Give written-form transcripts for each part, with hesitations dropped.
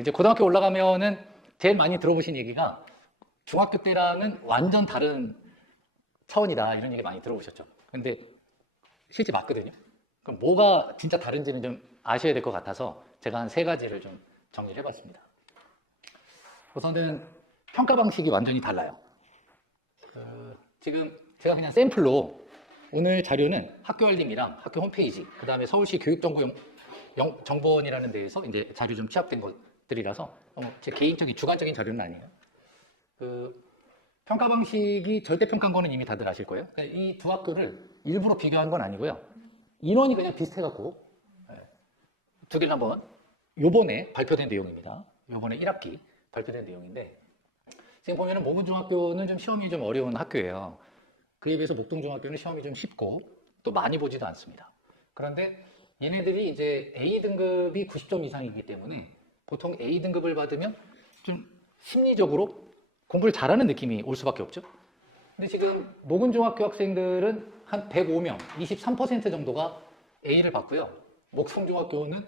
이제 고등학교 올라가면은 제일 많이 들어보신 얘기가 중학교 때랑은 완전 다른 차원이다 이런 얘기 많이 들어보셨죠. 근데 실제 맞거든요. 그럼 뭐가 진짜 다른지는 좀 아셔야 될 것 같아서 제가 한 3가지를 좀 정리를 해봤습니다. 우선은 평가 방식이 완전히 달라요. 지금 제가 그냥 샘플로 오늘 자료는 학교알림이랑 학교 홈페이지, 그 다음에 서울시 교육정보원이라는 데에서 이제 자료 좀 취합된 것들이라서 제 개인적인 주관적인 자료는 아니에요. 평가 방식이 절대 평가인 거는 이미 다들 아실 거예요. 이 두 학교를 일부러 비교한 건 아니고요. 인원이 그냥 비슷해갖고 두 개를 한번 요번에 발표된 내용입니다. 요번에 1학기 발표된 내용인데 지금 보면은 모문중학교는 좀 시험이 좀 어려운 학교예요. 그에 비해서 목동중학교는 시험이 좀 쉽고 또 많이 보지도 않습니다. 그런데 얘네들이 이제 A등급이 90점 이상이기 때문에 보통 A등급을 받으면 좀 심리적으로 공부를 잘하는 느낌이 올 수밖에 없죠. 근데 지금 모근중학교 학생들은 한 105명, 23% 정도가 A를 받고요. 목성중학교는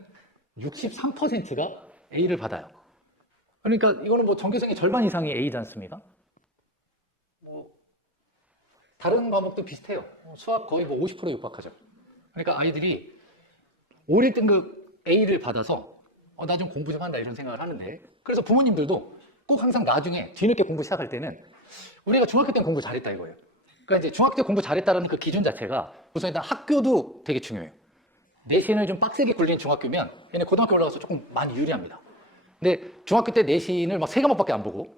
63%가 A를 받아요. 그러니까 이거는 뭐 전교생의 절반 이상이 A지 않습니까? 다른 과목도 비슷해요. 수학 거의 뭐 50% 육박하죠. 그러니까 아이들이 5, 1등급 A를 받아서 나 좀 공부 좀 한다 이런 생각을 하는데 그래서 부모님들도 꼭 항상 나중에 뒤늦게 공부 시작할 때는 우리가 중학교 때 공부 잘했다 이거예요. 그러니까 이제 중학교 때 공부 잘했다는 그 기준 자체가 우선 일단 학교도 되게 중요해요. 내신을 좀 빡세게 굴린 중학교면 얘네 고등학교 올라가서 조금 많이 유리합니다. 근데 중학교 때 내신을 막 3과목밖에 안 보고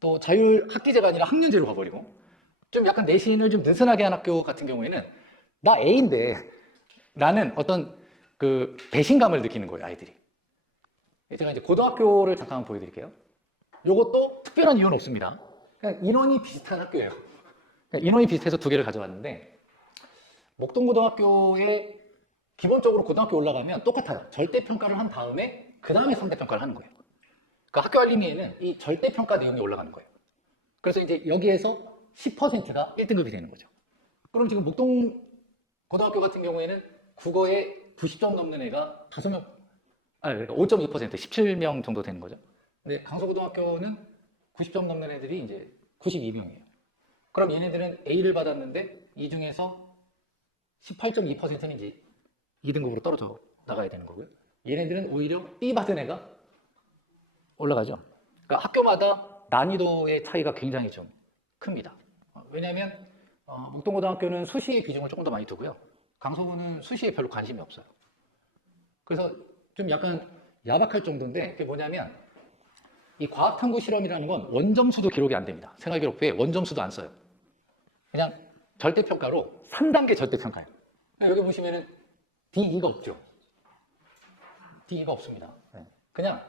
또 자율 학기제가 아니라 학년제로 가버리고 좀 약간 내신을 좀 느슨하게 한 학교 같은 경우에는 나 A인데 라는 어떤 그 배신감을 느끼는 거예요, 아이들이. 제가 이제 고등학교를 잠깐 보여드릴게요. 이것도 특별한 이유는 없습니다. 그냥 인원이 비슷한 학교예요. 그냥 인원이 비슷해서 2개를 가져왔는데 목동고등학교에 기본적으로 고등학교 올라가면 똑같아요. 절대평가를 한 다음에 그 다음에 상대평가를 하는 거예요. 그러니까 학교알림에는 이 절대평가 내용이 올라가는 거예요. 그래서 이제 여기에서 10%가 1등급이 되는 거죠. 그럼 지금 목동고등학교 같은 경우에는 국어에 90점 넘는 애가 5명, 5.2%, 17명 정도 되는 거죠. 근데 강서고등학교는 90점 넘는 애들이 이제 92명이에요. 그럼 얘네들은 A를 받았는데 이 중에서 18.2%는 이제 2등급으로 떨어져 나가야 되는 거고요. 얘네들은 오히려 B 받은 애가 올라가죠. 그러니까 학교마다 난이도의 차이가 굉장히 좀 큽니다. 왜냐하면 목동고등학교는 수시의 비중을 조금 더 많이 두고요. 강서구는 수시에 별로 관심이 없어요. 그래서 좀 약간 야박할 정도인데 그게 뭐냐면 이 과학탐구 실험이라는 건 원점수도 기록이 안 됩니다. 생활기록부에 원점수도 안 써요. 그냥 절대평가로 3단계 절대평가예요. 여기 보시면은 D2가 없죠. D2가 없습니다. 그냥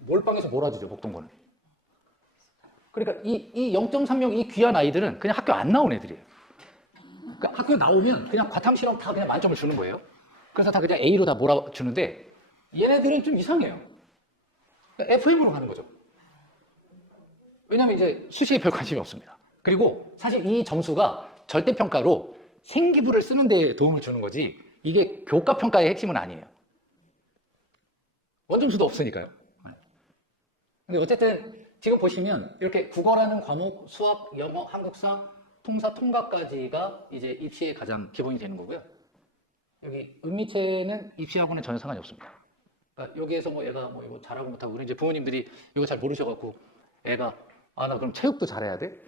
몰빵해서 몰아주죠, 목동고는. 그러니까 이 0.3명 이 귀한 아이들은 그냥 학교 안 나온 애들이에요. 그러니까 학교 나오면 그냥 과탐실험 다 그냥 만점을 주는 거예요. 그래서 다 그냥 A로 다 몰아주는데 얘네들은 좀 이상해요. 그러니까 FM으로 가는 거죠. 왜냐면 이제 수시에 별 관심이 없습니다. 그리고 사실 이 점수가 절대평가로 생기부를 쓰는 데 도움을 주는 거지 이게 교과평가의 핵심은 아니에요. 원점수도 없으니까요. 근데 어쨌든 지금 보시면 이렇게 국어라는 과목, 수학, 영어, 한국사, 통사, 통과까지가 이제 입시의 가장 기본이 되는 거고요. 여기 은미체는 입시하고는 전혀 상관이 없습니다. 그러니까 여기에서 뭐 얘가 뭐 이거 잘하고 못하고 그런 이제 부모님들이 이거 잘 모르셔갖고 애가 나 그럼 체육도 잘해야 돼?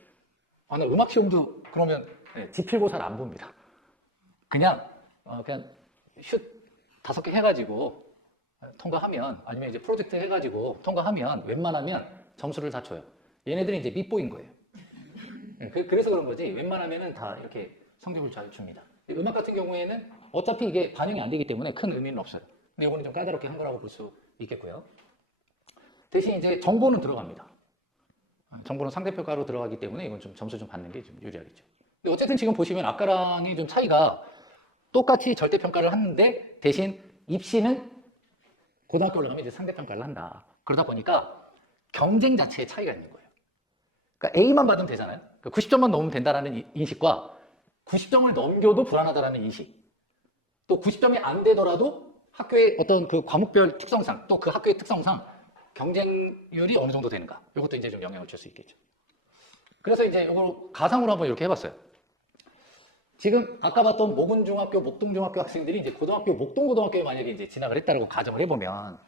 나 음악 시험도 그러면 지필고사를 안 봅니다. 그냥 슛 5개 해가지고 통과하면 아니면 이제 프로젝트 해가지고 통과하면 웬만하면 점수를 다 줘요. 얘네들이 이제 밑보인 거예요. 그래서 그런 거지 웬만하면은 다 이렇게 성적을 잘 줍니다. 음악 같은 경우에는 어차피 이게 반영이 안 되기 때문에 큰 의미는 없어요. 근데 이거는 좀 까다롭게 한 거라고 볼 수 있겠고요. 대신 이제 정보는 들어갑니다. 정보는 상대평가로 들어가기 때문에 이건 좀 점수 좀 받는 게 좀 유리하겠죠. 근데 어쨌든 지금 보시면 아까랑의 좀 차이가 똑같이 절대평가를 하는데 대신 입시는 고등학교 올라가면 이제 상대평가를 한다. 그러다 보니까 경쟁 자체의 차이가 있는 거예요. 그러니까 A만 받으면 되잖아요. 그러니까 90점만 넘으면 된다는 인식과 90점을 넘겨도 불안하다는 인식. 또 90점이 안 되더라도 학교의 어떤 그 과목별 특성상 또 그 학교의 특성상 경쟁률이 어느 정도 되는가. 이것도 이제 좀 영향을 줄 수 있겠죠. 그래서 이제 이걸 가상으로 한번 이렇게 해봤어요. 지금 아까 봤던 모근중학교, 목동중학교 학생들이 이제 고등학교, 목동고등학교에 만약에 이제 진학을 했다라고 가정을 해보면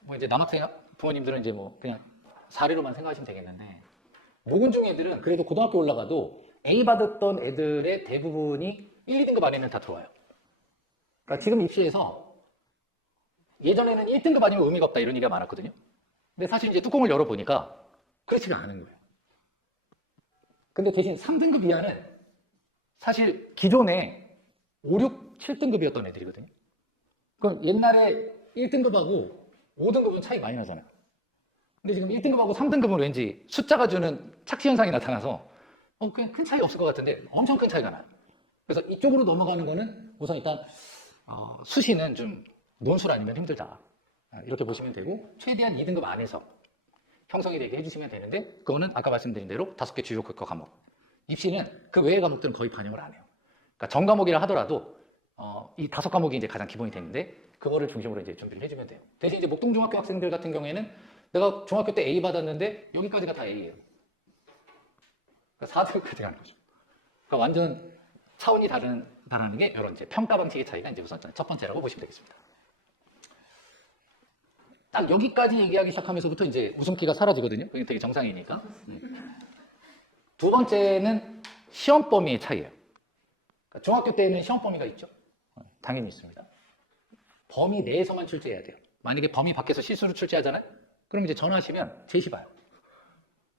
뭐 이제 남학생 부모님들은 이제 뭐 그냥 사례로만 생각하시면 되겠는데 모근중 애들은 그래도 고등학교 올라가도 A 받았던 애들의 대부분이 1, 2등급 안에는 다 들어와요. 그러니까 지금 입시에서 예전에는 1등급 아니면 의미가 없다 이런 얘기가 많았거든요. 근데 사실 이제 뚜껑을 열어보니까 그렇지가 않은 거예요. 근데 대신 3등급 이하는 사실 기존에 5, 6, 7등급이었던 애들이거든요. 그럼 옛날에 1등급하고 5등급은 차이 많이 나잖아요. 근데 지금 1등급하고 3등급은 왠지 숫자가 주는 착시 현상이 나타나서 그냥 큰 차이가 없을 것 같은데 엄청 큰 차이가 나요. 그래서 이쪽으로 넘어가는 거는 우선 일단 수시는 좀 논술 아니면 힘들다. 이렇게 보시면 되고 최대한 2등급 안에서 형성이 되게 해주시면 되는데 그거는 아까 말씀드린 대로 5개 주요 교과 과목. 입시는 그 외의 과목들은 거의 반영을 안 해요. 그러니까 전 과목이라 하더라도 이 5과목이 이제 가장 기본이 되는데 그거를 중심으로 이제 준비를 해주면 돼요. 대신 이제 목동중학교 학생들 같은 경우에는 내가 중학교 때 A 받았는데 여기까지가 다 A예요. 그러니까 4등급까지 가는 거죠. 그러니까 완전 차원이 다르다는 게 이런 이제 평가 방식의 차이가 이제 우선 첫 번째라고 보시면 되겠습니다. 딱 여기까지 얘기하기 시작하면서부터 이제 웃음기가 사라지거든요. 그게 되게 정상이니까. 두 번째는 시험 범위의 차이예요. 그러니까 중학교 때는 시험 범위가 있죠. 당연히 있습니다. 범위 내에서만 출제해야 돼요. 만약에 범위 밖에서 실수로 출제하잖아요. 그럼 이제 전화하시면 제시 봐요.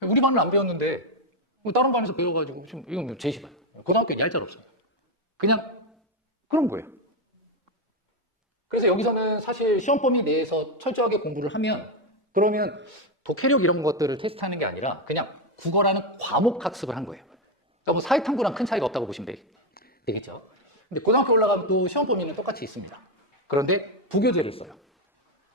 우리 반을 안 배웠는데 다른 반에서 배워가지고 지금 이건 뭐 제시 봐요. 고등학교는 얄짤 없어요. 그냥 그런 거예요. 그래서 여기서는 사실 시험 범위 내에서 철저하게 공부를 하면 그러면 독해력 이런 것들을 테스트하는 게 아니라 그냥 국어라는 과목 학습을 한 거예요. 그러니까 뭐 사회탐구랑 큰 차이가 없다고 보시면 되겠죠. 근데 고등학교 올라가면 또 시험 범위는 똑같이 있습니다. 그런데 부교재를 써요.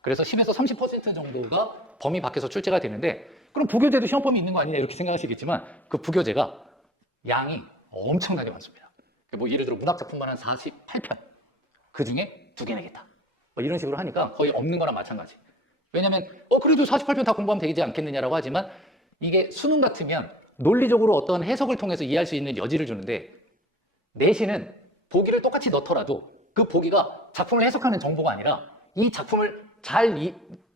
그래서 10에서 30% 정도가 범위 밖에서 출제가 되는데 그럼 부교재도 시험 범위 있는 거 아니냐 이렇게 생각하시겠지만 그 부교재가 양이 엄청나게 많습니다. 뭐 예를 들어 문학작품만 한 48편 그 중에 2개 내겠다 뭐 이런 식으로 하니까 거의 없는 거랑 마찬가지. 왜냐면 그래도 48편 다 공부하면 되지 않겠느냐라고 하지만 이게 수능 같으면 논리적으로 어떤 해석을 통해서 이해할 수 있는 여지를 주는데 내신은 보기를 똑같이 넣더라도 그 보기가 작품을 해석하는 정보가 아니라 이 작품을 잘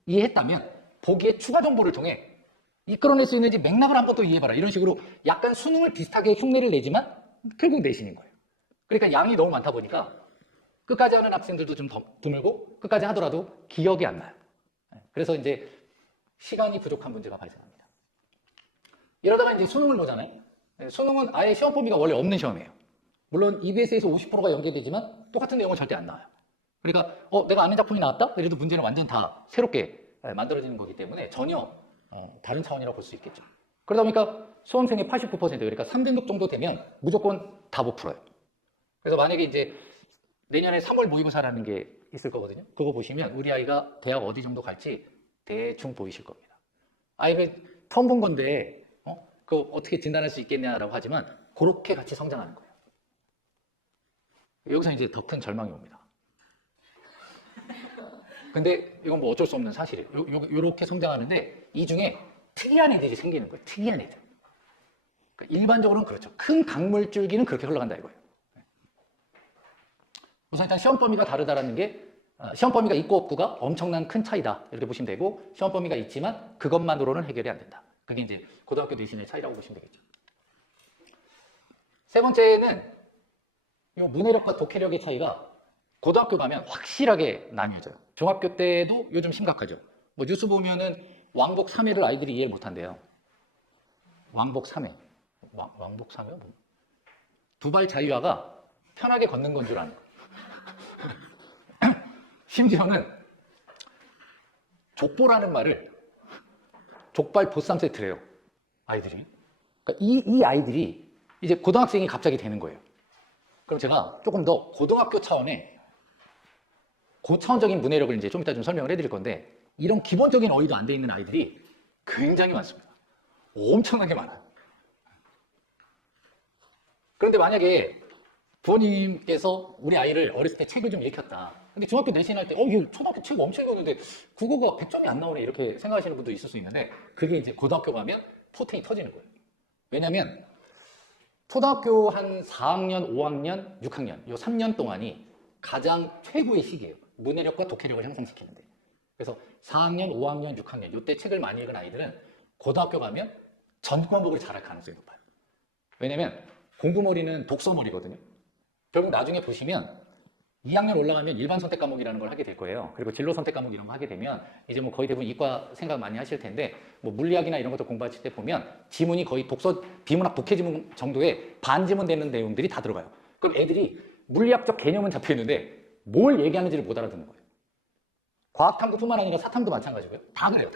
이해했다면 보기에 추가 정보를 통해 이끌어낼 수 있는지 맥락을 한번 또 이해해봐라 이런 식으로 약간 수능을 비슷하게 흉내를 내지만 결국 내신인 거예요. 그러니까 양이 너무 많다 보니까 끝까지 하는 학생들도 좀 드물고 끝까지 하더라도 기억이 안 나요. 그래서 이제 시간이 부족한 문제가 발생합니다. 이러다가 이제 수능을 보잖아요. 수능은 아예 시험 범위가 원래 없는 시험이에요. 물론 EBS에서 50%가 연계되지만 똑같은 내용은 절대 안 나와요. 그러니까 내가 아는 작품이 나왔다? 그래도 문제는 완전 다 새롭게 만들어지는 거기 때문에 전혀 다른 차원이라고 볼 수 있겠죠. 그러다 보니까 수험생의 89% 그러니까 3등급 정도 되면 무조건 다 못 풀어요. 그래서 만약에 이제 내년에 3월 모의고사라는 게 있을 거거든요. 그거 보시면 우리 아이가 대학 어디 정도 갈지 대충 보이실 겁니다. 아이가 처음 본 건데 그거 어떻게 진단할 수 있겠냐라고 하지만 그렇게 같이 성장하는 거예요. 여기서 이제 더 큰 절망이 옵니다. 근데 이건 뭐 어쩔 수 없는 사실이에요. 요렇게 성장하는데 이 중에 특이한 애들이 생기는 거예요. 특이한 애들. 그러니까 일반적으로는 그렇죠. 큰 강물줄기는 그렇게 흘러간다 이거예요. 우선 일단 시험 범위가 다르다라는 게 시험 범위가 있고 없고가 엄청난 큰 차이다 이렇게 보시면 되고 시험 범위가 있지만 그것만으로는 해결이 안 된다. 그게 이제 고등학교 내신의 차이라고 보시면 되겠죠. 세 번째는 이 문해력과 독해력의 차이가 고등학교 가면 확실하게 나뉘어져요. 중학교 때도 요즘 심각하죠. 뭐 뉴스 보면은 왕복 3회를 아이들이 이해를 못한대요. 왕복 3회. 왕복 3회? 뭐. 두발 자유화가 편하게 걷는 건 줄 아는 거예요. 심지어는 족보라는 말을 족발 보쌈 세트래요. 아이들이. 그러니까 이 아이들이 이제 고등학생이 갑자기 되는 거예요. 그럼 제가 조금 더 고등학교 차원의 고차원적인 문해력을 이제 좀 이따 좀 설명을 해드릴 건데 이런 기본적인 어휘도 안 돼 있는 아이들이 굉장히 많습니다. 엄청나게 많아요. 그런데 만약에 부모님께서 우리 아이를 어렸을 때 책을 좀 읽혔다. 근데 중학교 내신 할 때, 이거 초등학교 책 엄청 읽었는데 국어가 100점이 안 나오네 이렇게 생각하시는 분도 있을 수 있는데 그게 이제 고등학교 가면 포텐이 터지는 거예요. 왜냐면 초등학교 한 4학년, 5학년, 6학년 이 3년 동안이 가장 최고의 시기예요. 문해력과 독해력을 향상시키는데. 그래서 4학년, 5학년, 6학년 이때 책을 많이 읽은 아이들은 고등학교 가면 전 과목을 잘할 가능성이 높아요. 왜냐면 공부머리는 독서머리거든요. 결국 나중에 보시면 2학년 올라가면 일반 선택 과목이라는 걸 하게 될 거예요. 그리고 진로 선택 과목 이런 거 하게 되면 이제 뭐 거의 대부분 이과 생각 많이 하실 텐데 뭐 물리학이나 이런 것도 공부하실 때 보면 지문이 거의 독서, 비문학 독해 지문 정도의 반지문 되는 내용들이 다 들어가요. 그럼 애들이 물리학적 개념은 잡혀 있는데 뭘 얘기하는지를 못 알아듣는 거예요. 과학 탐구뿐만 아니라 사탐도 마찬가지고요. 다 그래요.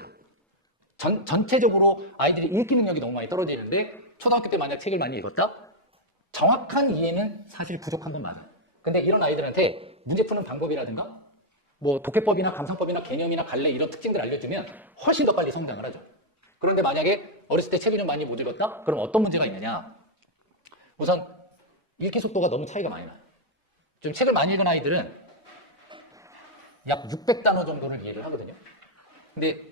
전체적으로 아이들이 읽기 능력이 너무 많이 떨어지는데 초등학교 때 만약 책을 많이 읽었다? 정확한 이해는 사실 부족한 건 맞아요. 근데 이런 아이들한테 문제 푸는 방법이라든가 뭐 독해법이나 감상법이나 개념이나 갈래 이런 특징들 알려주면 훨씬 더 빨리 성장을 하죠. 그런데 만약에 어렸을 때 책을 좀 많이 못 읽었다? 그럼 어떤 문제가 있느냐? 우선 읽기 속도가 너무 차이가 많이 나요. 좀 책을 많이 읽은 아이들은 약 600단어 정도를 이해를 하거든요. 근데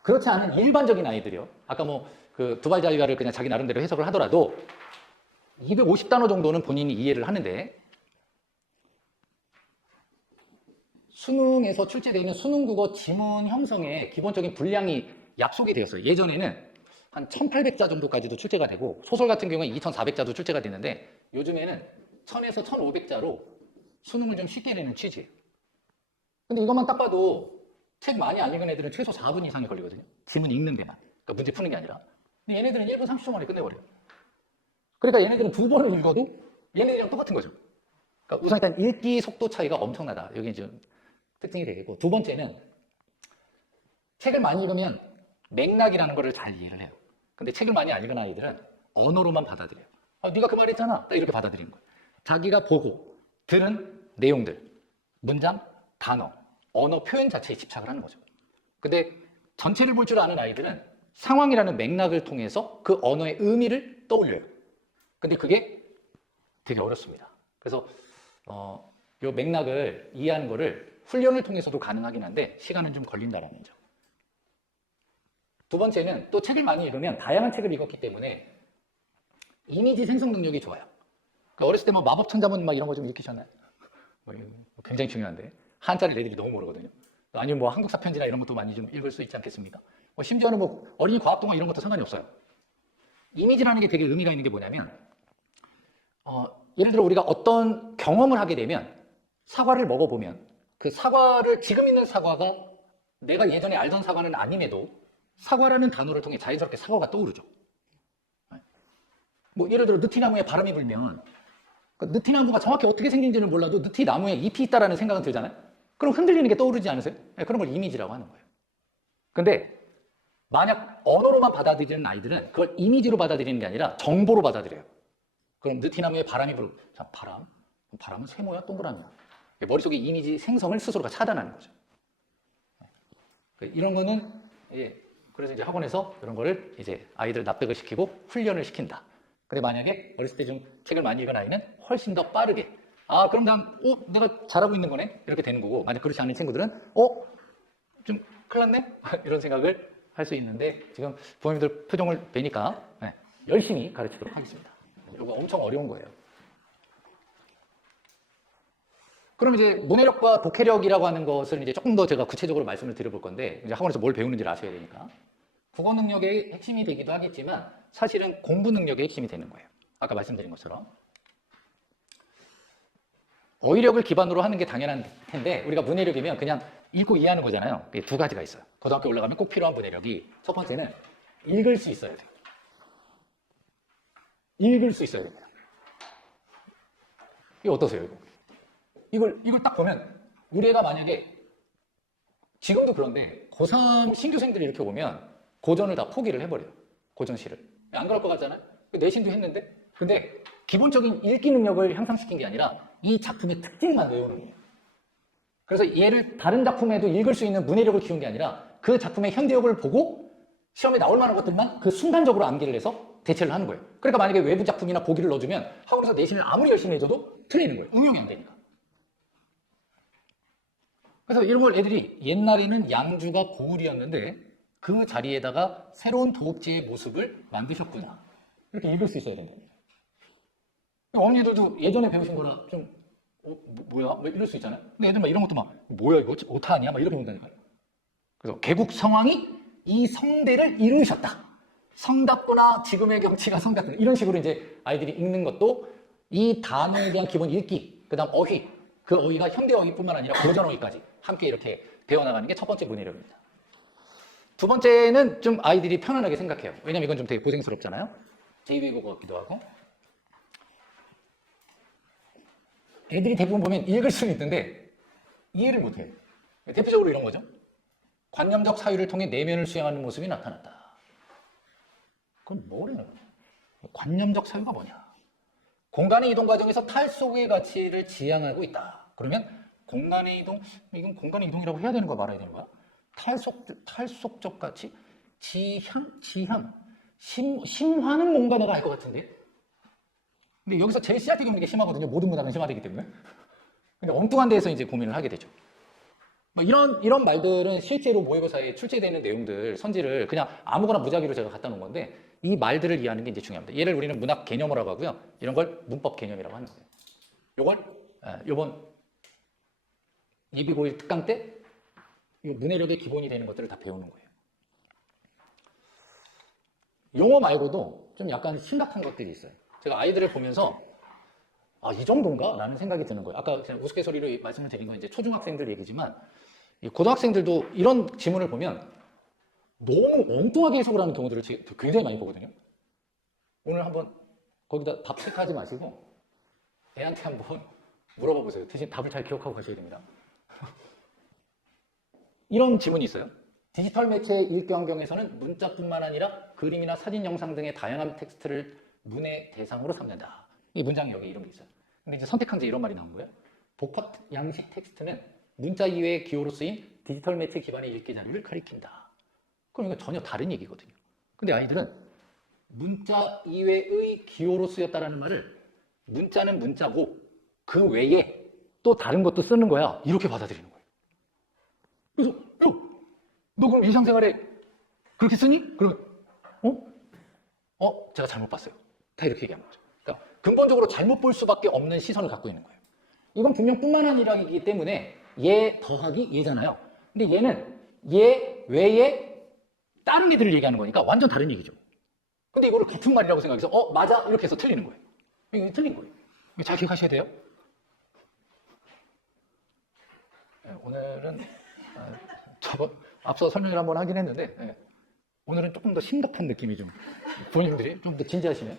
그렇지 않은 일반적인 아이들이요. 아까 뭐 그 두발자기가를 그냥 자기 나름대로 해석을 하더라도 250단어 정도는 본인이 이해를 하는데 수능에서 출제되어 있는 수능국어 지문 형성에 기본적인 분량이 약속이 되었어요. 예전에는 한 1800자 정도까지도 출제가 되고 소설 같은 경우에 2400자도 출제가 되는데 요즘에는 1000에서 1500자로 수능을 좀 쉽게 내는 취지예요. 근데 이것만 딱 봐도 책 많이 안 읽은 애들은 최소 4분 이상이 걸리거든요. 지문 읽는 데만. 그러니까 문제 푸는 게 아니라. 근데 얘네들은 1분 30초 만에 끝내버려요. 그러니까 얘네들은 2번을 읽어도 얘네들이랑 똑같은 거죠. 그러니까 우선 일단 읽기 속도 차이가 엄청나다. 여기 좀 특징이 되겠고. 두 번째는 책을 많이 읽으면 맥락이라는 거를 잘 이해를 해요. 근데 책을 많이 안 읽은 아이들은 언어로만 받아들여요. 네가 그 말 했잖아. 딱 이렇게 받아들이는 거예요. 자기가 보고 들은 내용들, 문장, 단어, 언어 표현 자체에 집착을 하는 거죠. 근데 전체를 볼 줄 아는 아이들은 상황이라는 맥락을 통해서 그 언어의 의미를 떠올려요. 근데 그게 되게 어렵습니다. 그래서 이 맥락을 이해하는 거를 훈련을 통해서도 가능하긴 한데 시간은 좀 걸린다라는 점. 두 번째는 또 책을 많이 읽으면 다양한 책을 읽었기 때문에 이미지 생성 능력이 좋아요. 그러니까 어렸을 때 뭐 마법천자문 막 이런 거 좀 읽히셨나요? 굉장히 중요한데 한자를 애들이 너무 모르거든요. 아니면 뭐 한국사 편지나 이런 것도 많이 좀 읽을 수 있지 않겠습니까? 심지어는 뭐 어린이 과학동화 이런 것도 상관이 없어요. 이미지라는 게 되게 의미가 있는 게 뭐냐면 예를 들어 우리가 어떤 경험을 하게 되면 사과를 먹어보면 그 사과를 지금 있는 사과가 내가 예전에 알던 사과는 아님에도 사과라는 단어를 통해 자연스럽게 사과가 떠오르죠. 뭐 예를 들어 느티나무에 바람이 불면 느티나무가 정확히 어떻게 생긴지는 몰라도 느티나무에 잎이 있다라는 생각은 들잖아요. 그럼 흔들리는 게 떠오르지 않으세요? 그런 걸 이미지라고 하는 거예요. 근데 만약 언어로만 받아들이는 아이들은 그걸 이미지로 받아들이는 게 아니라 정보로 받아들여요. 그럼 느티나무에 바람이 불고 자, 바람은 세모야 동그라미야. 머릿속에 이미지 생성을 스스로가 차단하는 거죠. 이런 거는 그래서 이제 학원에서 이런 거를 이제 아이들 납득을 시키고 훈련을 시킨다. 근데 만약에 어렸을 때 좀 책을 많이 읽은 아이는 훨씬 더 빠르게 그럼 내가 잘하고 있는 거네? 이렇게 되는 거고 만약 그렇지 않은 친구들은 좀 큰일 났네? 이런 생각을 할 수 있는데 지금 부모님들 표정을 뵈니까 열심히 가르치도록 하겠습니다. 이거 엄청 어려운 거예요. 그럼 이제 문해력과 독해력이라고 하는 것을 이제 조금 더 제가 구체적으로 말씀을 드려볼 건데 이제 학원에서 뭘 배우는지를 아셔야 되니까 국어 능력의 핵심이 되기도 하겠지만 사실은 공부 능력의 핵심이 되는 거예요. 아까 말씀드린 것처럼 어휘력을 기반으로 하는 게 당연한 텐데 우리가 문해력이면 그냥 읽고 이해하는 거잖아요. 이게 두 가지가 있어요. 고등학교 올라가면 꼭 필요한 문해력이 첫 번째는 읽을 수 있어야 돼요. 읽을 수 있어야 됩니다. 이게 어떠세요? 이걸 딱 보면 우리 애가 만약에 지금도 그런데 고3 신규생들이 이렇게 오면 고전을 다 포기를 해버려요. 고전시를. 안 그럴 것 같잖아요. 내신도 했는데 근데 기본적인 읽기 능력을 향상시킨 게 아니라 이 작품의 특징만 외우는 거예요. 그래서 얘를 다른 작품에도 읽을 수 있는 문해력을 키운 게 아니라 그 작품의 현대역을 보고 시험에 나올 만한 것들만 그 순간적으로 암기를 해서 대체를 하는 거예요. 그러니까 만약에 외부 작품이나 보기를 넣어주면 학원에서 내신을 아무리 열심히 해줘도 틀리는 거예요. 응용이 안 되니까. 그래서 이런 걸 애들이 옛날에는 양주가 고을이었는데 그 자리에다가 새로운 도읍지의 모습을 만드셨구나. 이렇게 읽을 수 있어야 된다. 어머니들도 예전에 배우신 거라 좀 뭐야? 뭐 이럴 수 있잖아요. 근데 애들 막 이런 것도 막 뭐야 이거 오타아니야? 막 이렇게 본다니까요. 그래서 개국 성왕이 이 성대를 이루셨다. 성답구나 지금의 경치가 성답구나 이런 식으로 이제 아이들이 읽는 것도 이 단어에 대한 기본 읽기, 그다음 어휘, 그 어휘가 현대 어휘뿐만 아니라 고전 어휘까지 함께 이렇게 배워나가는 게 첫 번째 문해력입니다. 두 번째는 좀 아이들이 편안하게 생각해요. 왜냐면 이건 좀 되게 고생스럽잖아요. 제2외국어 같기도 하고. 애들이 대부분 보면 읽을 수는 있는데 이해를 못해요. 대표적으로 이런 거죠. 관념적 사유를 통해 내면을 수행하는 모습이 나타났다. 그건 뭐래요? 관념적 사유가 뭐냐? 공간의 이동 과정에서 탈속의 가치를 지향하고 있다. 그러면 공간의 이동, 이건 공간의 이동이라고 해야 되는 거야, 말아야 되는 거야? 탈속적 가치? 지향, 심화는 뭔가 내가 알 것 같은데? 근데 여기서 제일 씨앗이 있는 게 심하거든요. 모든 문학은 심화되기 때문에. 근데 엉뚱한 데에서 이제 고민을 하게 되죠. 뭐 이런 말들은 실제로 모의고사에 출제되는 내용들, 선지를 그냥 아무거나 무작위로 제가 갖다 놓은 건데 이 말들을 이해하는 게 이제 중요합니다. 얘를 우리는 문학 개념이라고 하고요. 이런 걸 문법 개념이라고 하는 거예요. 요걸 요번 예비고일 특강 때 이 문해력의 기본이 되는 것들을 다 배우는 거예요. 용어 말고도 좀 약간 심각한 것들이 있어요. 제가 아이들을 보면서 이 정도인가? 라는 생각이 드는 거예요. 아까 그냥 우스갯소리로 말씀을 드린 건 이제 초중학생들 얘기지만 고등학생들도 이런 지문을 보면 너무 엉뚱하게 해석을 하는 경우들을 굉장히 많이 보거든요. 오늘 한번 거기다 답 체크하지 마시고 애한테 한번 물어봐 보세요. 대신 답을 잘 기억하고 가셔야 됩니다. 이런 지문이 있어요. 디지털 매체의 읽기 환경에서는 문자뿐만 아니라 그림이나 사진, 영상 등의 다양한 텍스트를 문의 대상으로 삼는다. 이 문장에 여기 이런 게 있어요. 근데 이제 선택한 데 이런 말이 나온 거예요. 복합 양식 텍스트는 문자 이외의 기호로 쓰인 디지털 매체 기반의 읽기 자료를 가리킨다. 그럼 이건 전혀 다른 얘기거든요. 근데 아이들은 문자 이외의 기호로 쓰였다라는 말을 문자는 문자고 그 외에 또 다른 것도 쓰는 거야. 이렇게 받아들이는 거예요. 그래서 너 그럼 일상생활에 그렇게 쓰니? 그러면 제가 잘못 봤어요. 다 이렇게 얘기하는 거죠. 그러니까 근본적으로 잘못 볼 수밖에 없는 시선을 갖고 있는 거예요. 이건 분명 뿐만 아니라이기 때문에 얘 더하기 얘잖아요. 근데 얘는 얘 외에 다른 애들을 얘기하는 거니까 완전 다른 얘기죠. 근데 이거를 같은 말이라고 생각해서 맞아 이렇게 해서 틀리는 거예요. 이게 틀린 거예요. 이거 잘 기억하셔야 돼요. 오늘은 앞서 설명을 한번 하긴 했는데 오늘은 조금 더 심각한 느낌이 좀 본인들이 좀 더 진지하시네요.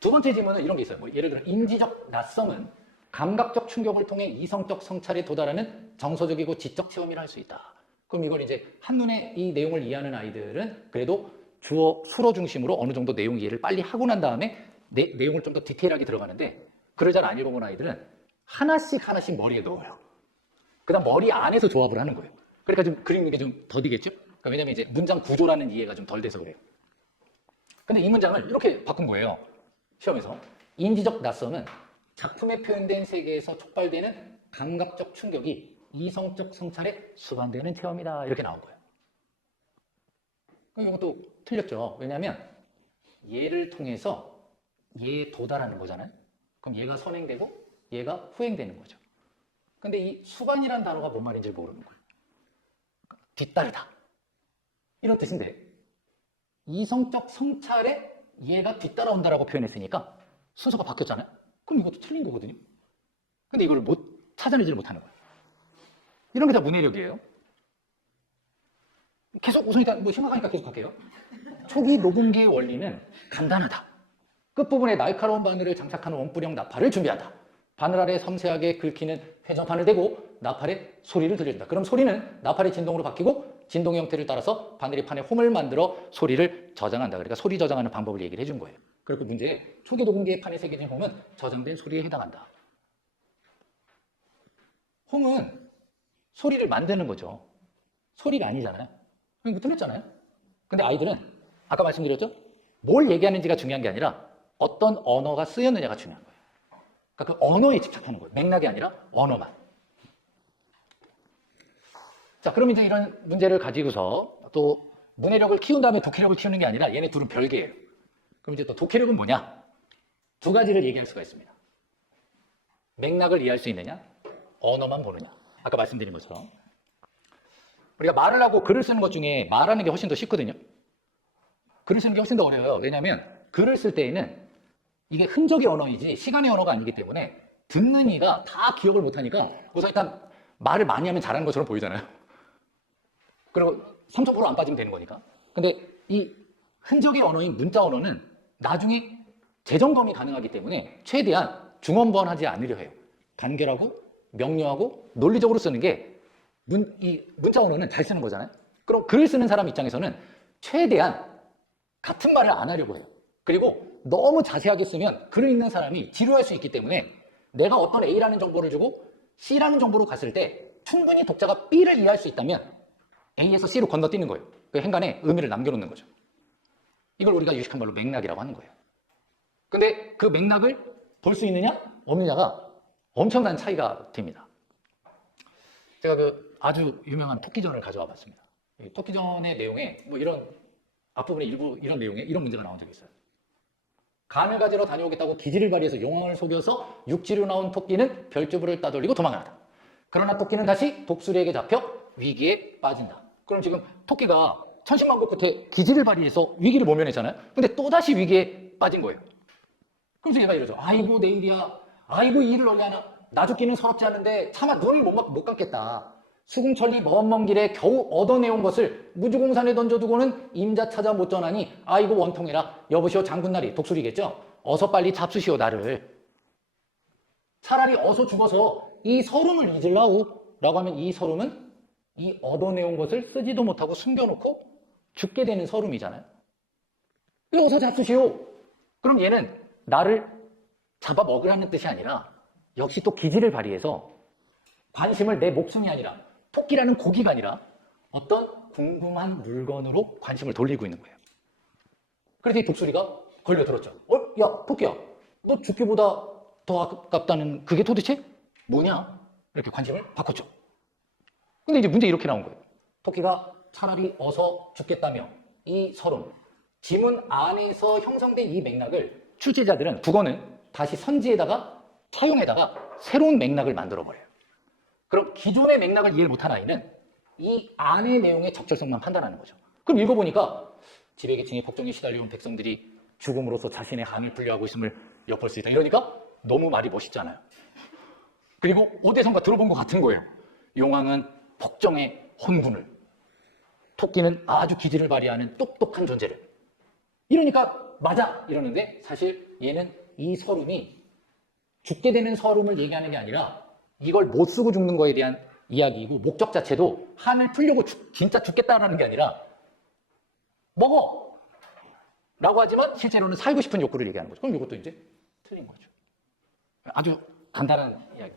두 번째 질문은 이런 게 있어요. 뭐 예를 들어 인지적 낯섦은 감각적 충격을 통해 이성적 성찰에 도달하는 정서적이고 지적 체험이라 할 수 있다. 그럼 이걸 이제 한눈에 이 내용을 이해하는 아이들은 그래도 수로 중심으로 어느 정도 내용 이해를 빨리 하고 난 다음에 내용을 좀 더 디테일하게 들어가는데 글을 잘 안 읽어본 아이들은 하나씩 머리에 넣어요. 그 다음 머리 안에서 조합을 하는 거예요. 그러니까 좀 그리는 게 좀 더디겠죠? 그러니까 왜냐면 이제 문장 구조라는 이해가 좀 덜 돼서 그래요. 근데 이 문장을 이렇게 바꾼 거예요. 시험에서. 인지적 낯섦은 작품에 표현된 세계에서 촉발되는 감각적 충격이 이성적 성찰에 수반되는 체험이다. 이렇게 나온 거예요. 이것도 틀렸죠. 왜냐하면 얘를 통해서 얘에 도달하는 거잖아요. 그럼 얘가 선행되고 얘가 후행되는 거죠. 근데 이 수반이라는 단어가 뭔 말인지 모르는 거예요. 뒤따르다. 이런 뜻인데 이성적 성찰에 얘가 뒤따라온다라고 표현했으니까 순서가 바뀌었잖아요. 그럼 이것도 틀린 거거든요. 근데 이걸 찾아내지를 못하는 거예요. 이런 게 다 문해력이에요. 계속 우선 일단 심각하니까 계속 할게요. 초기 녹음기의 원리는 간단하다. 끝부분에 날카로운 바늘을 장착하는 원뿔형 나팔을 준비한다. 바늘 아래 섬세하게 긁히는 회전판을 대고 나팔에 소리를 들려준다. 그럼 소리는 나팔의 진동으로 바뀌고 진동의 형태를 따라서 바늘이 판에 홈을 만들어 소리를 저장한다. 그러니까 소리 저장하는 방법을 얘기를 해준 거예요. 그리고 문제에 초기 녹음기의 판에 새겨진 홈은 저장된 소리에 해당한다. 홈은 소리를 만드는 거죠. 소리가 아니잖아요. 이거 틀렸잖아요. 근데 아이들은 아까 말씀드렸죠? 뭘 얘기하는지가 중요한 게 아니라 어떤 언어가 쓰였느냐가 중요한 거예요. 그러니까 그 언어에 집착하는 거예요. 맥락이 아니라 언어만. 자, 그럼 이제 이런 문제를 가지고서 또 문해력을 키운 다음에 독해력을 키우는 게 아니라 얘네 둘은 별개예요. 그럼 이제 또 독해력은 뭐냐? 두 가지를 얘기할 수가 있습니다. 맥락을 이해할 수 있느냐? 언어만 보느냐? 아까 말씀드린 것처럼 우리가 말을 하고 글을 쓰는 것 중에 말하는 게 훨씬 더 쉽거든요. 글을 쓰는 게 훨씬 더 어려워요. 왜냐하면 글을 쓸 때에는 이게 흔적의 언어이지 시간의 언어가 아니기 때문에 듣는 이가 다 기억을 못하니까 우선 일단 말을 많이 하면 잘하는 것처럼 보이잖아요. 그리고 3,000%안 빠지면 되는 거니까. 근데 이 흔적의 언어인 문자 언어는 나중에 재점검이 가능하기 때문에 최대한 중언부언하지 않으려 해요. 간결하고 명료하고 논리적으로 쓰는 게 이 문자 언어는 잘 쓰는 거잖아요. 그럼 글을 쓰는 사람 입장에서는 최대한 같은 말을 안 하려고 해요. 그리고 너무 자세하게 쓰면 글을 읽는 사람이 지루할 수 있기 때문에 내가 어떤 A라는 정보를 주고 C라는 정보로 갔을 때 충분히 독자가 B를 이해할 수 있다면 A에서 C로 건너뛰는 거예요. 그 행간에 의미를 남겨놓는 거죠. 이걸 우리가 유식한 말로 맥락이라고 하는 거예요. 근데 그 맥락을 볼 수 있느냐 없느냐가 엄청난 차이가 됩니다. 제가 그 아주 유명한 토끼전을 가져와 봤습니다. 이 토끼전의 내용에 뭐 이런 앞부분에 일부 이런 내용에 이런 문제가 나온 적이 있어요. 간을 가지러 다녀오겠다고 기지를 발휘해서 용왕을 속여서 육지로 나온 토끼는 별주부를 따돌리고 도망간다. 그러나 토끼는 다시 독수리에게 잡혀 위기에 빠진다. 그럼 지금 토끼가 천신만고 끝에 기지를 발휘해서 위기를 모면했잖아요. 근데 또다시 위기에 빠진 거예요. 그래서 얘가 이러죠. 아이고 내일이야. 아이고 이 일을 얼려 하나. 나 죽기는 서럽지 않은데 차마 눈을 못 감겠다. 수궁천리 먼 길에 겨우 얻어내온 것을 무주공산에 던져두고는 임자 찾아 못 전하니 아이고 원통해라. 여보시오 장군나리 독수리겠죠. 어서 빨리 잡수시오 나를. 차라리 어서 죽어서 이 서름을 잊으려고 라고 하면 이 서름은 이 얻어내온 것을 쓰지도 못하고 숨겨놓고 죽게 되는 서름이잖아요. 어서 잡수시오. 그럼 얘는 나를 잡아먹으라는 뜻이 아니라 역시 또 기지를 발휘해서 관심을 내 목숨이 아니라 토끼라는 고기가 아니라 어떤 궁금한 물건으로 관심을 돌리고 있는 거예요. 그래서 이 독수리가 걸려들었죠. 야 토끼야, 너 죽기보다 더 아깝다는 그게 도대체 뭐냐? 이렇게 관심을 바꿨죠. 근데 이제 문제 이렇게 나온 거예요. 토끼가 차라리 어서 죽겠다며 이 서름, 지문 안에서 형성된 이 맥락을 출제자들은 국어는 다시 선지에다가 차용에다가 새로운 맥락을 만들어버려요. 그럼 기존의 맥락을 이해를 못한 아이는 이 안의 내용의 적절성만 판단하는 거죠. 그럼 읽어보니까 지배계층의 폭정에 시달려온 백성들이 죽음으로써 자신의 함을 분류하고 있음을 엿볼 수 있다. 이러니까 너무 말이 멋있잖아요. 그리고 어디선가 들어본 것 같은 거예요. 용왕은 폭정의 혼군을, 토끼는 아주 기질을 발휘하는 똑똑한 존재를. 이러니까 맞아! 이러는데 사실 얘는 이 서름이 죽게 되는 서름을 얘기하는 게 아니라 이걸 못 쓰고 죽는 거에 대한 이야기이고 목적 자체도 한을 풀려고 진짜 죽겠다라는 게 아니라 먹어! 라고 하지만 실제로는 살고 싶은 욕구를 얘기하는 거죠. 그럼 이것도 이제 틀린 거죠. 아주 간단한 이야기.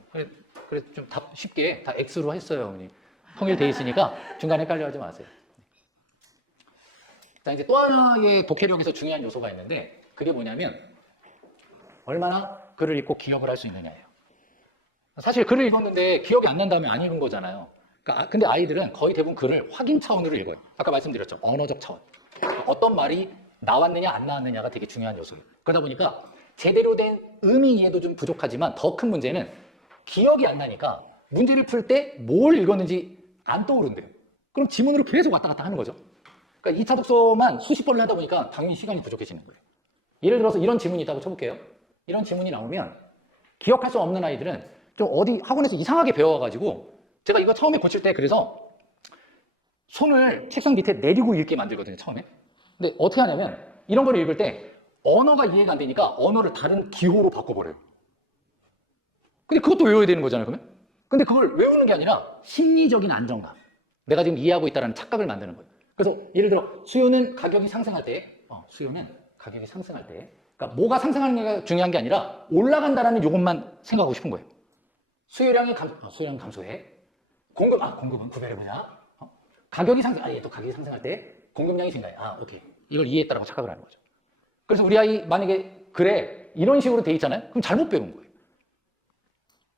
그래서 좀 쉽게 다 X로 했어요. 어머니. 통일돼 있으니까 중간에 헷갈려하지 마세요. 자, 이제 또 하나의 독해력에서 중요한 요소가 있는데 그게 뭐냐면 얼마나 글을 읽고 기억을 할 수 있느냐예요. 사실 글을 읽었는데 기억이 안 난다면 안 읽은 거잖아요. 그러니까 근데 아이들은 거의 대부분 글을 확인 차원으로 읽어요. 아까 말씀드렸죠. 언어적 차원. 어떤 말이 나왔느냐 안 나왔느냐가 되게 중요한 요소예요. 그러다 보니까 제대로 된 의미 이해도 좀 부족하지만 더 큰 문제는 기억이 안 나니까 문제를 풀 때 뭘 읽었는지 안 떠오른대요. 그럼 지문으로 계속 왔다 갔다 하는 거죠. 그러니까 2차 독서만 수십 번을 하다 보니까 당연히 시간이 부족해지는 거예요. 예를 들어서 이런 지문이 있다고 쳐볼게요. 이런 지문이 나오면 기억할 수 없는 아이들은 좀 어디 학원에서 이상하게 배워가지고 제가 이거 처음에 고칠 때 그래서 손을 책상 밑에 내리고 읽게 만들거든요, 처음에. 근데 어떻게 하냐면 이런 걸 읽을 때 언어가 이해가 안 되니까 언어를 다른 기호로 바꿔버려요. 근데 그것도 외워야 되는 거잖아요, 그러면? 근데 그걸 외우는 게 아니라 심리적인 안정감. 내가 지금 이해하고 있다는 착각을 만드는 거예요. 그래서 예를 들어 수요는 가격이 상승할 때, 그러니까 뭐가 상승하는 게 중요한 게 아니라 올라간다라는 요것만 생각하고 싶은 거예요. 수요량이 감소해. 공급은 구별해보자. 가격이 또 가격이 상승할 때 공급량이 증가해. 오케이. 이걸 이해했다라고 착각을 하는 거죠. 그래서 우리 아이 만약에 글에 이런 식으로 돼 있잖아요. 그럼 잘못 배운 거예요.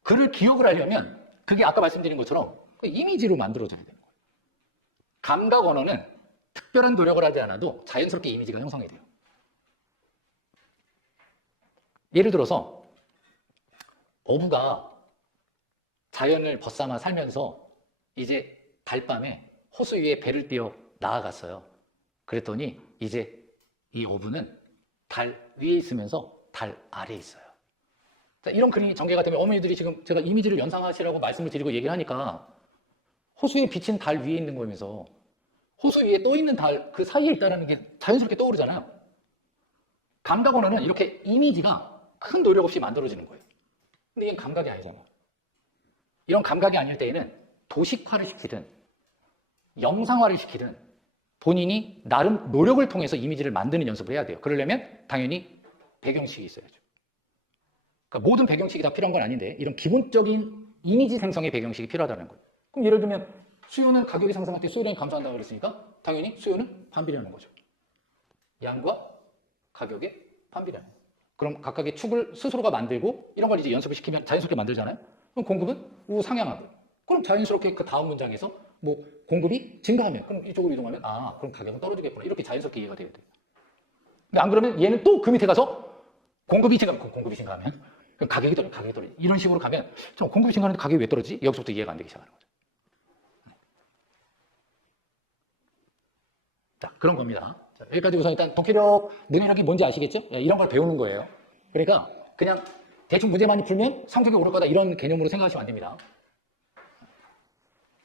글을 기억을 하려면 그게 아까 말씀드린 것처럼 그 이미지로 만들어져야 되는 거예요. 감각 언어는 특별한 노력을 하지 않아도 자연스럽게 이미지가 형성이 돼요. 예를 들어서 어부가 자연을 벗삼아 살면서 이제 달밤에 호수 위에 배를 띄워 나아갔어요. 그랬더니 이제 이 어부는 달 위에 있으면서 달 아래에 있어요. 자, 이런 그림이 전개가 되면 어머니들이 지금 제가 이미지를 연상하시라고 말씀을 드리고 얘기를 하니까 호수에 비친 달 위에 있는 거면서 호수 위에 떠 있는 달 그 사이에 있다는 게 자연스럽게 떠오르잖아요. 감각 언어는 이렇게 이미지가 큰 노력 없이 만들어지는 거예요. 근데 이건 감각이 아니잖아요. 이런 감각이 아닐 때에는 도식화를 시키든 영상화를 시키든 본인이 나름 노력을 통해서 이미지를 만드는 연습을 해야 돼요. 그러려면 당연히 배경식이 있어야죠. 그러니까 모든 배경식이 다 필요한 건 아닌데 이런 기본적인 이미지 생성의 배경식이 필요하다는 거예요. 그럼 예를 들면 수요는 가격이 상승할 때 수요량이 감소한다고 그랬으니까 당연히 수요는 반비례하는 거죠. 양과 가격의 반비례하는 거예요. 그럼 각각의 축을 스스로가 만들고 이런 걸 이제 연습을 시키면 자연스럽게 만들잖아요. 그럼 공급은 우상향하고 그럼 자연스럽게 그 다음 문장에서 뭐 공급이 증가하면 그럼 이쪽으로 이동하면 아 그럼 가격은 떨어지겠구나 이렇게 자연스럽게 이해가 돼야 돼요. 근데 안 그러면 얘는 또 그 밑에 가서 공급이 증가하면 그럼 가격이 떨어져 이런 식으로 가면 좀 공급이 증가하는데 가격이 왜 떨어지지? 여기서부터 이해가 안 되기 시작하는 거죠. 자 그런 겁니다. 자, 여기까지 우선 일단 독해력 능력이 뭔지 아시겠죠? 이런 걸 배우는 거예요. 그러니까 그냥 대충 문제 많이 풀면 성적이 오를 거다 이런 개념으로 생각하시면 안 됩니다.